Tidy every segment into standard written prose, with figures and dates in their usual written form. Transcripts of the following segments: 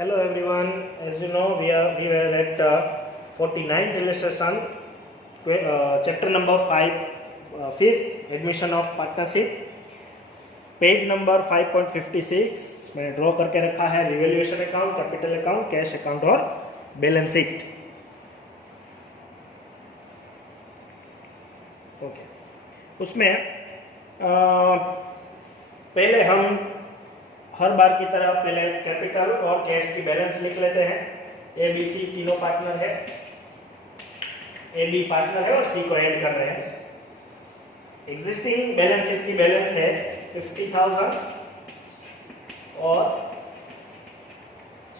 Hello everyone. As you know, we were at 49th illustration, chapter number 5, 5th admission of partnership, page number 5.56 मैंने draw करके रखा है revaluation account, capital account, cash account और balance sheet. Okay, उसमें पहले हम हर बार की तरह पहले कैपिटल और कैश की बैलेंस लिख लेते हैं। ए बी सी तीनों पार्टनर है, ए बी पार्टनर है और सी को ऐड कर रहे हैं। एग्जिस्टिंग बैलेंस शीट की बैलेंस है 50,000 और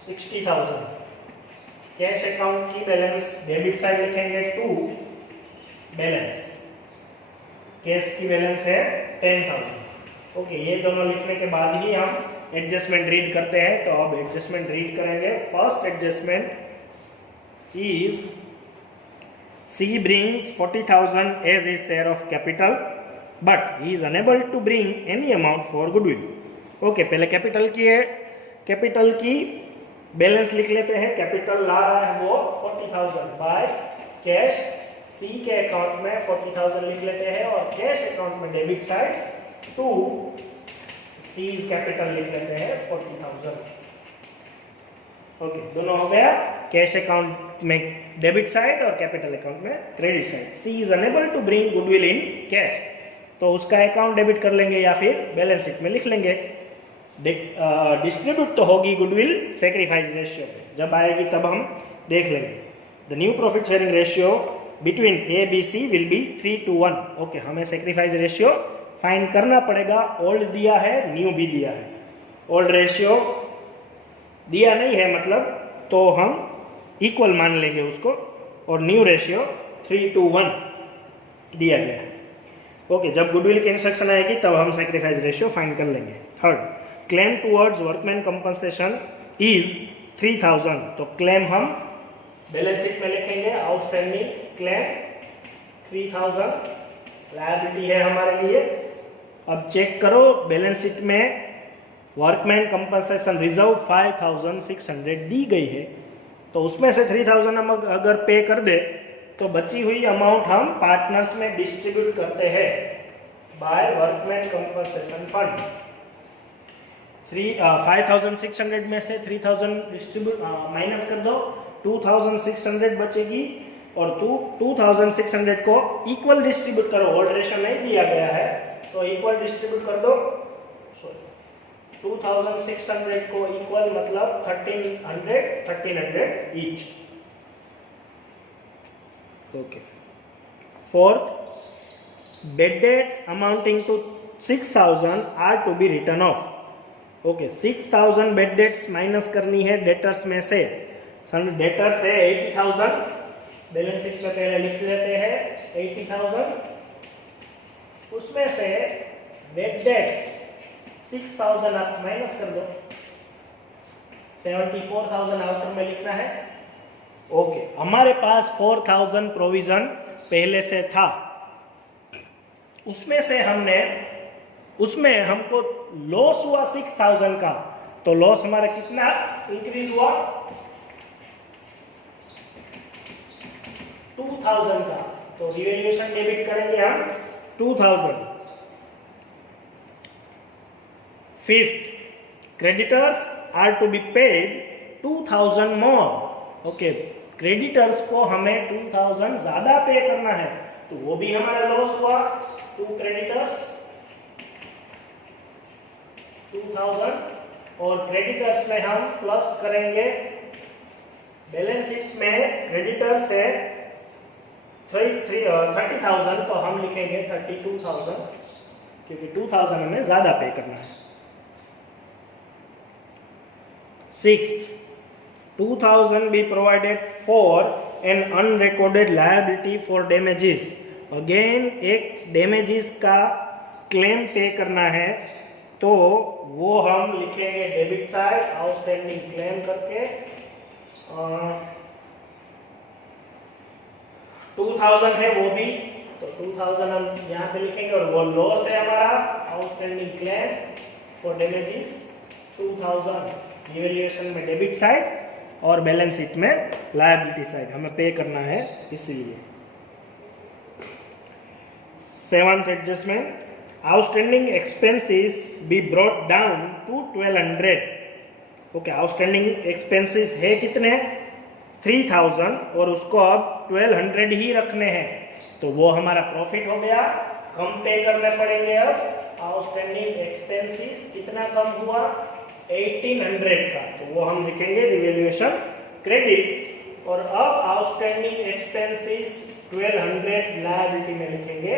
60,000। कैश अकाउंट की बैलेंस डेबिट साइड लिखेंगे 2, बैलेंस कैश की बैलेंस है 10,000। ओके, ये दोनों लिखने के बाद ही हम एडजस्टमेंट रीड करते हैं। तो अब एडजस्टमेंट रीड करेंगे। First adjustment is C brings 40,000 as his share of capital but he is unable to bring any amount for goodwill. Okay, पहले कैपिटल की बैलेंस लिख लेते हैं। कैपिटल ला रहा है वो 40,000 बाय कैश। सी के अकाउंट में 40,000 लिख लेते हैं और कैश अकाउंट में डेबिट साइड 2 सीज कैपिटल लिख लेते हैं 40,000। ओके, दोनों हो गया। कैश अकाउंट में डेबिट साइड और कैपिटल अकाउंट में credit side. C is unable to bring goodwill in cash, तो उसका अकाउंट डेबिट कर लेंगे या फिर बैलेंस शीट में लिख लेंगे। डिस्ट्रीब्यूट तो होगी गुडविल सेक्रीफाइस रेशियो पे, जब आएगी तब हम देख लेंगे। The new profit sharing ratio between A B C will be 3:1। Okay, हमें सेक्रीफाइस रेशियो फाइंड करना पड़ेगा। ओल्ड दिया है, न्यू भी दिया है। ओल्ड रेशियो दिया नहीं है मतलब तो हम इक्वल मान लेंगे उसको, और न्यू रेशियो 3:1 दिया गया है। ओके, जब गुडविल की इंस्ट्रक्शन आएगी तब हम सेक्रीफाइस रेशियो फाइंड कर लेंगे। Third, claim towards workman compensation is 3,000। तो क्लेम हम बैलेंस शीट में लिखेंगे। आउटस्टैंडिंग क्लेम 3,000 लायबिलिटी है हमारे लिए। अब चेक करो, बैलेंस शीट में वर्कमैन कंपनसेशन रिजर्व 5,600 दी गई है, तो उसमें से 3,000 हम अगर पे कर दे तो बची हुई अमाउंट हम पार्टनर्स में डिस्ट्रीब्यूट करते हैं बाय वर्कमैन कंपनसेशन फंड। 5,600 में से 3,000 डिस्ट्रीब्यूट माइनस कर दो, 2,600 बचेगी और 2,600 को इक्वल डिस्ट्रीब्यूट करो। ओल्ड रेशियो नहीं दिया गया है तो इक्वल डिस्ट्रीब्यूट कर दो। 2,600 को इक्वल मतलब 1,300 each. Okay, fourth, bad debts amounting to 6,000 are to be written off. Okay, 6,000 bad debts minus करनी है डेटर्स में से। डेटर्स है 80,000, बैलेंस शीट में पहले लिख लेते हैं 80,000। उसमें से बेड डेट्स 6,000 आप माइनस कर दो, 74,000 आउटर में लिखना है। ओके, हमारे पास 4,000 प्रोविजन पहले से था, उसमें हमको लॉस हुआ 6,000 का, तो लॉस हमारा कितना इंक्रीज हुआ 2,000 का। तो रिवैल्यूएशन डेबिट करेंगे हम 2,000। Fifth, creditors are to be paid 2,000 more. Okay, creditors को हमें 2,000 ज्यादा पे करना है, तो वो भी हमारा लॉस हुआ। 2 क्रेडिटर्स 2,000 और क्रेडिटर्स में हम प्लस करेंगे। बैलेंस शीट में क्रेडिटर्स है 30,000 तो हम लिखेंगे 32,000, क्योंकि 2,000 हमें ज्यादा पे करना है। Sixth, 2,000 be provided for an unrecorded liability for damages। Again एक damages का क्लेम पे करना है, तो वो हम लिखेंगे डेबिट साइड आउटस्टैंडिंग क्लेम करके। 2,000 है वो भी, तो 2,000 हम यहाँ पे लिखेंगे और वो लॉस है हमारा outstanding claim for damages 2,000 evaluation में डेबिट साइड और बैलेंस शीट में लायबिलिटी साइड, हमें पे करना है इसलिए। 7th adjustment, outstanding expenses be brought down to 1200। Okay, outstanding expenses है कितने 3000 और उसको अब 1200 ही रखने हैं, तो वो हमारा प्रॉफिट हो गया। कम पे करने पड़ेंगे अब आउटस्टैंडिंग एक्सपेंसेस, कितना कम हुआ 1800 का, तो वो हम लिखेंगे रिवैल्यूएशन क्रेडिट। और अब आउटस्टैंडिंग एक्सपेंसेस 1200 लायबिलिटी में लिखेंगे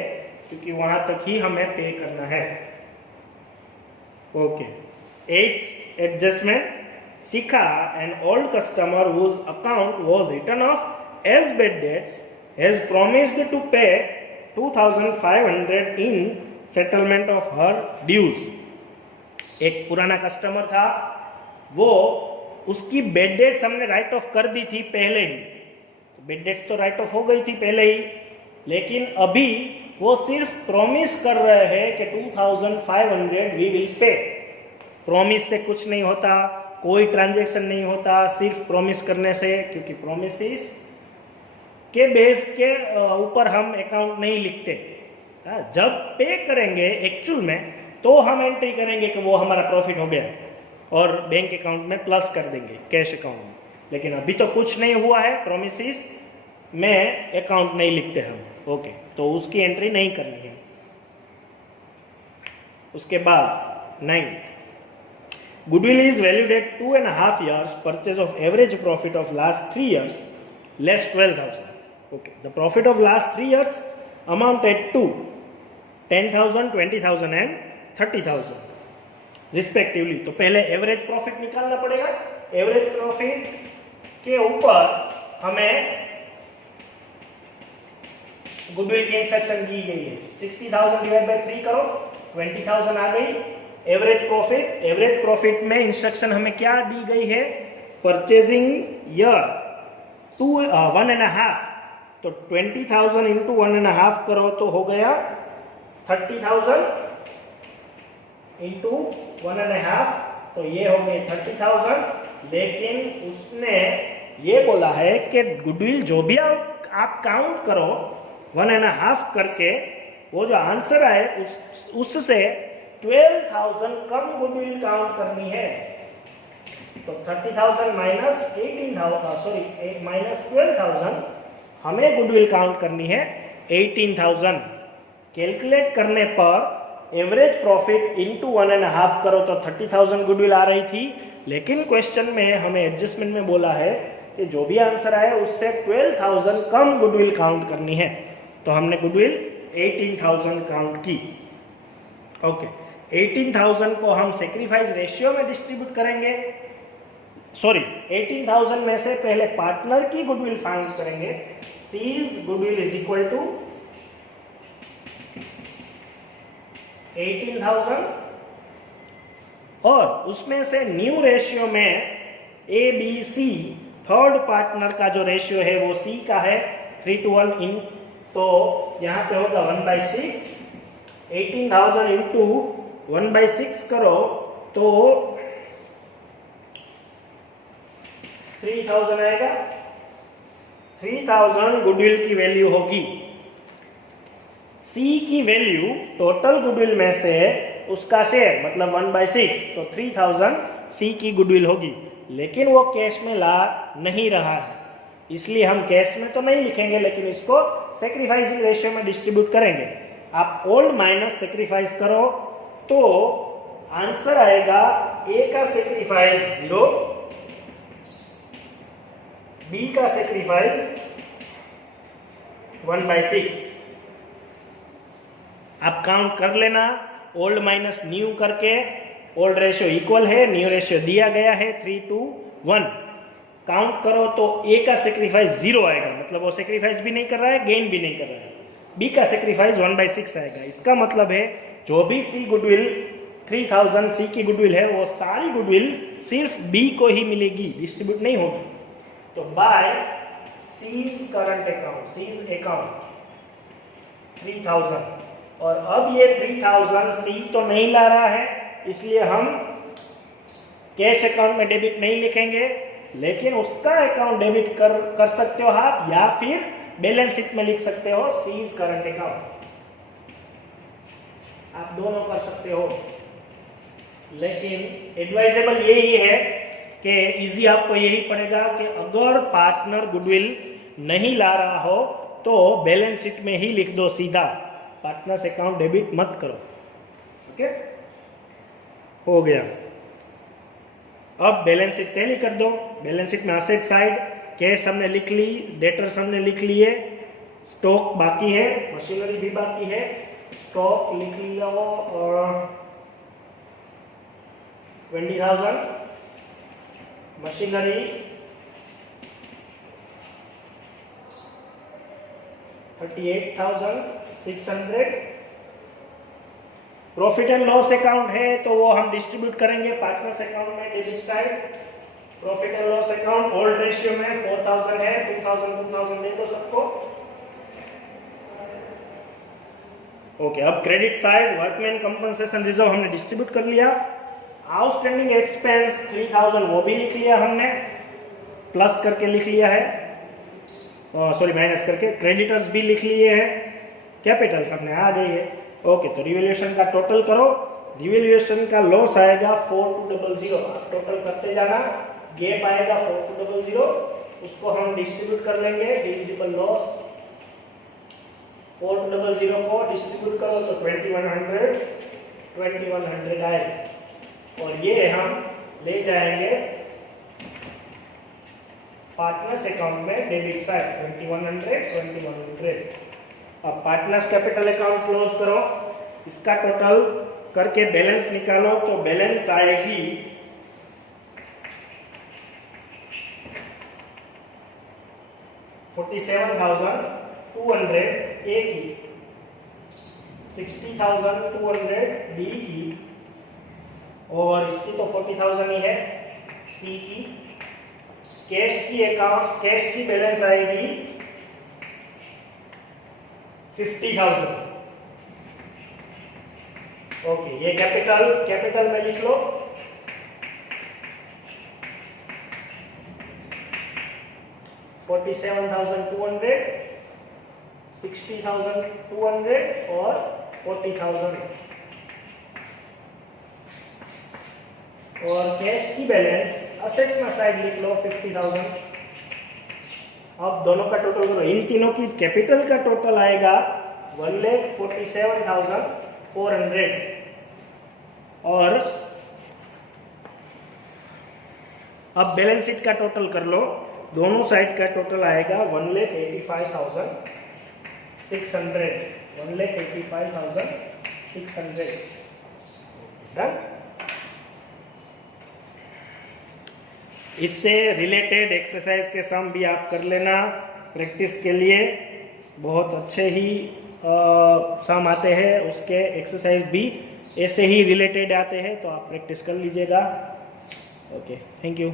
क्योंकि वहां तक ही हमें पे करना है। Okay, 8th adjustment, Sikha, an old customer whose account was written off as bad debts, has promised to pay 2500 in settlement of her dues. एक पुराना कस्टमर था, वो उसकी बेड डेट्स हमने राइट ऑफ कर दी थी पहले ही, तो बेड डेट्स तो राइट ऑफ हो गई थी पहले ही, लेकिन अभी वो सिर्फ प्रॉमिस कर रहे हैं कि 2500 वी विल पे। प्रॉमिस से कुछ नहीं होता, कोई ट्रांजैक्शन नहीं होता सिर्फ प्रॉमिस करने से, क्योंकि प्रोमिस के बेस के ऊपर हम अकाउंट नहीं लिखते। जब पे करेंगे एक्चुअल में तो हम एंट्री करेंगे कि वो हमारा प्रॉफिट हो गया और बैंक अकाउंट में प्लस कर देंगे कैश अकाउंट में, लेकिन अभी तो कुछ नहीं हुआ है, प्रोमिस में अकाउंट नहीं लिखते हम। ओके, तो उसकी एंट्री नहीं करनी है। उसके बाद 9th, goodwill is valued at 2.5 years purchase of average profit of last 3 years less 12,000. Okay, the profit of last 3 years amounted to 10,000, 20,000 and 30,000 respectively. तो पहले एवरेज प्रॉफिट निकालना पड़ेगा। एवरेज प्रॉफिट के ऊपर हमें गुडविल की इंस्ट्रक्शन दी गई है, 60,000 डिवाइड बाय 3 करो, 20,000 आ गई। एवरेज प्रॉफिट में इंस्ट्रक्शन हमें क्या दी गई है, परचेजिंग ईयर 1.5, तो 20,000 इंटू 1.5 करो तो हो गया 30,000 इंटू 1.5, तो ये हो गए 30,000। लेकिन उसने ये बोला है कि गुडविल जो भी आप काउंट करो 1.5 करके, वो जो आंसर आए उससे 12,000 कम गुडविल काउंट करनी है। तो 30,000 माइनस 18,000 माइनस 12,000 हमें गुडविल काउंट करनी है 18,000। कैलकुलेट करने पर एवरेज प्रॉफिट इंटू 1.5 करो तो 30,000 गुडविल आ रही थी, लेकिन क्वेश्चन में हमें एडजस्टमेंट में बोला है कि जो भी आंसर आए उससे 12,000 कम गुडविल काउंट करनी है, तो हमने गुडविल 18,000 काउंट की। ओके, 18,000 को हम सेक्रीफाइस रेशियो में डिस्ट्रीब्यूट करेंगे। सॉरी, 18,000 में से पहले पार्टनर की गुडविल फाइंड करेंगे। C's goodwill is equal to 18,000 और उसमें से न्यू रेशियो में A B C third partner का जो रेशियो है वो सी का है 3:1 इन, तो यहाँ पे होगा 1/6। 18,000 इंटू 1/6 करो तो 3,000 आएगा। 3,000 गुडविल की वैल्यू होगी। सी की वैल्यू टोटल गुडविल में से उसका शेयर मतलब 1/6, तो 3,000 सी की गुडविल होगी, लेकिन वो कैश में ला नहीं रहा है, इसलिए हम कैश में तो नहीं लिखेंगे, लेकिन इसको सेक्रीफाइसिंग रेशियो में डिस्ट्रीब्यूट करेंगे। आप ओल्ड माइनस सेक्रीफाइस करो तो आंसर आएगा ए का सेक्रीफाइस 0, बी का सेक्रीफाइस 1/6। आप काउंट कर लेना ओल्ड माइनस न्यू करके। ओल्ड रेशियो इक्वल है, न्यू रेशियो दिया गया है 3:1। काउंट करो तो ए का सेक्रीफाइस 0 आएगा, मतलब वो सेक्रीफाइस भी नहीं कर रहा है, गेन भी नहीं कर रहा है। बी का सेक्रीफाइस 1/6 आएगा। इसका मतलब है जो भी सी गुडविल 3,000 सी की गुडविल है वो सारी गुडविल सिर्फ बी को ही मिलेगी, डिस्ट्रीब्यूट नहीं होगी। तो by C's current account, C's account 3,000, और अब ये 3,000 सी तो नहीं ला रहा है, इसलिए हम कैश अकाउंट में डेबिट नहीं लिखेंगे, लेकिन उसका अकाउंट डेबिट कर सकते हो आप, या फिर बैलेंस शीट में लिख सकते हो सीज करंट अकाउंट, आप दोनों कर सकते हो। लेकिन एडवाइजेबल यही है कि इजी आपको यही पड़ेगा कि अगर पार्टनर गुडविल नहीं ला रहा हो तो बैलेंस शीट में ही लिख दो सीधा, पार्टनर्स अकाउंट डेबिट मत करो। ओके, हो गया। अब बैलेंस शीट टैली कर दो। बैलेंस शीट में असेट साइड कैश हमने लिख ली, डेटर्स हमने लिख लिए, स्टॉक बाकी है, मशीनरी भी बाकी है। स्टॉक लिख लो 20,000, machinery 38,600। Profit and loss account है तो वो हम डिस्ट्रीब्यूट करेंगे पार्टनर्स अकाउंट में, debit side. Profit and loss account old ratio में 4,000 है, 2,000 दे दो सबको। ओके, अब credit side workman compensation reserve हमने डिस्ट्रीब्यूट कर लिया। आउटस्टैंडिंग एक्सपेंस 3,000 वो भी लिख लिया हमने, प्लस करके लिख लिया है, सॉरी माइनस करके। क्रेडिटर्स भी लिख लिए हैं, कैपिटल्स हमने आ गई है। ओके, तो रिवैल्यूएशन का टोटल करो। रिवैल्यूएशन का लॉस आएगा 4200, आप टोटल करते जाना। गैप आएगा 4200, उसको हम डिस्ट्रीब्यूट कर लेंगे, डिविजिबल लॉस 4200 को डिस्ट्रीब्यूट करो तो 2100 आएगा, और ये हम ले जाएंगे पार्टनर्स अकाउंट में डेबिट साइड 2100। अब पार्टनर्स कैपिटल अकाउंट क्लोज करो, इसका टोटल करके बैलेंस निकालो तो बैलेंस आएगी 47,200 ए की, 60,200 बी की, और इसकी तो 40,000 ही है सी की। कैश की बैलेंस आएगी 50,000। ओके, ये कैपिटल में लिख लो। $47,200, 60,200 और 40,000। और कैश की बैलेंस असेट्स में साइड लिख लो 50,000। अब दोनों का टोटल करो, इन तीनों की कैपिटल का टोटल आएगा 1,47,400, और अब बैलेंस शीट का टोटल कर लो, दोनों साइड का टोटल आएगा 1,85,600, 1,85,600। डन। इससे रिलेटेड एक्सरसाइज के सम भी आप कर लेना प्रैक्टिस के लिए, बहुत अच्छे ही सम आते हैं, उसके एक्सरसाइज भी ऐसे ही रिलेटेड आते हैं, तो आप प्रैक्टिस कर लीजिएगा। Okay, thank you.